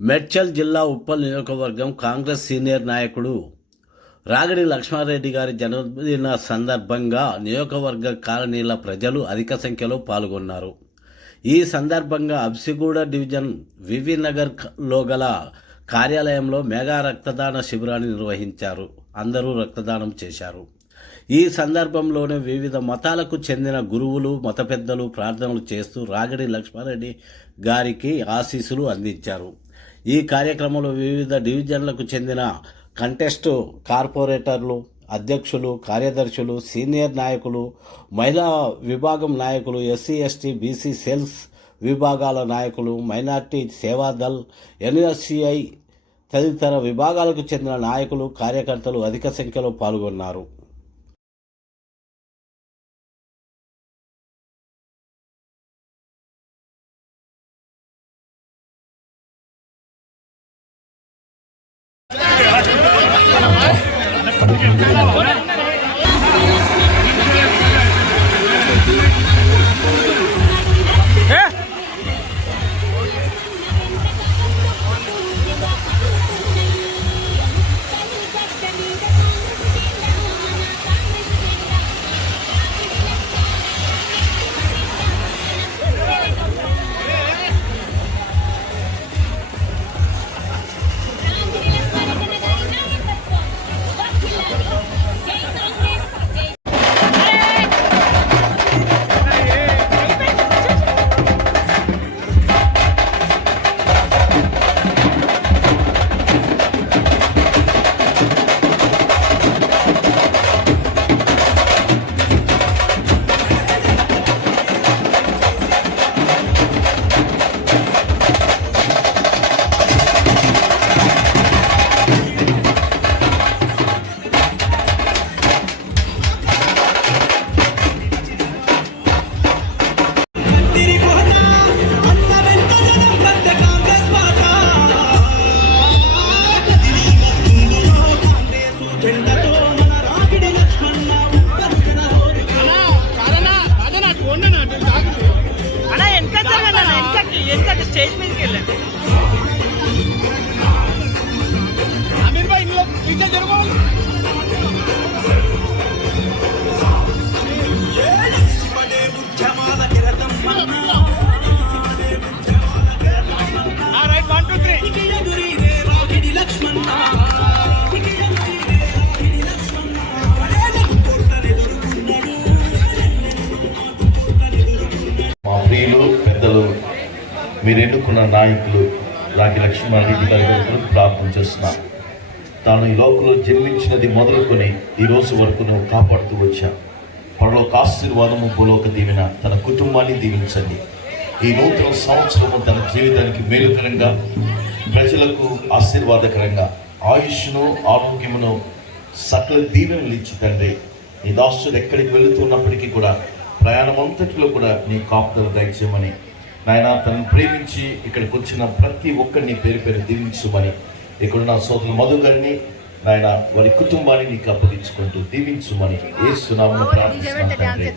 మేడ్చల్ జిల్లా ఉప్పల్ నియోజకవర్గం కాంగ్రెస్ సీనియర్ నాయకుడు రాగిడి లక్ష్మారెడ్డి గారి జన్మదిన సందర్భంగా నియోజకవర్గ కాలనీల ప్రజలు అధిక సంఖ్యలో పాల్గొన్నారు. ఈ సందర్భంగా అబ్సిగూడ డివిజన్ వివి నగర్లో గల కార్యాలయంలో మెగా రక్తదాన శిబిరాన్ని నిర్వహించారు. అందరూ రక్తదానం చేశారు. ఈ సందర్భంలోనే వివిధ మతాలకు చెందిన గురువులు, మత పెద్దలు ప్రార్థనలు చేస్తూ రాగిడి లక్ష్మారెడ్డి గారికి ఆశీస్సులు అందించారు. ఈ కార్యక్రమంలో వివిధ డివిజన్లకు చెందిన కంటెస్ట్ కార్పొరేటర్లు, అధ్యక్షులు, కార్యదర్శులు, సీనియర్ నాయకులు, మహిళా విభాగం నాయకులు, ఎస్సీ ఎస్టీ బీసీ సెల్స్ విభాగాల నాయకులు, మైనార్టీ సేవాదల్, ఎన్ఎస్సిఐ తదితర విభాగాలకు చెందిన నాయకులు, కార్యకర్తలు అధిక సంఖ్యలో పాల్గొన్నారు. స్టేజ్ మీదకి వెళ్ళండి. అమీర్ భాయ్ ఇంట్లో పీछे జరగాలి. రైట్ 1 2 3 మా ప్రియులు పెద్దలు, మీరు ఎన్నుకున్న నాయకులు రాగి లక్ష్మారెడ్డి గారి కొరకు ప్రార్థన చేస్తున్నా. తాను ఈ లోకంలో జన్మించినది మొదలుకొని ఈ రోజు వరకు నువ్వు కాపాడుతూ వచ్చా. పరలోక ఆశీర్వాదము, భూలోక దీవెన తన కుటుంబాన్ని దీవించండి. ఈ నూతన సంవత్సరము తన జీవితానికి మేలుకరంగా, ప్రజలకు ఆశీర్వాదకరంగా ఆయుష్ను, ఆరోగ్యమును, సకల దీవెనలు ఇచ్చి తండ్రి, నీ దాసుడు ఎక్కడికి వెళుతున్నప్పటికీ కూడా ప్రయాణం అంతటిలో కూడా నీ కాపుదలు దయచేయమని నాయన, తనను ప్రేమించి ఇక్కడికి వచ్చిన ప్రతి ఒక్కరిని పేరు పేరు దీవించుమని, ఇక్కడున్న సోదరులు మధు గారిని నాయన వారి కుటుంబాన్ని నీకు అప్పగించుకుంటూ దీవించుమని యేసు నామమున ప్రార్థిస్తున్నాను తండ్రి.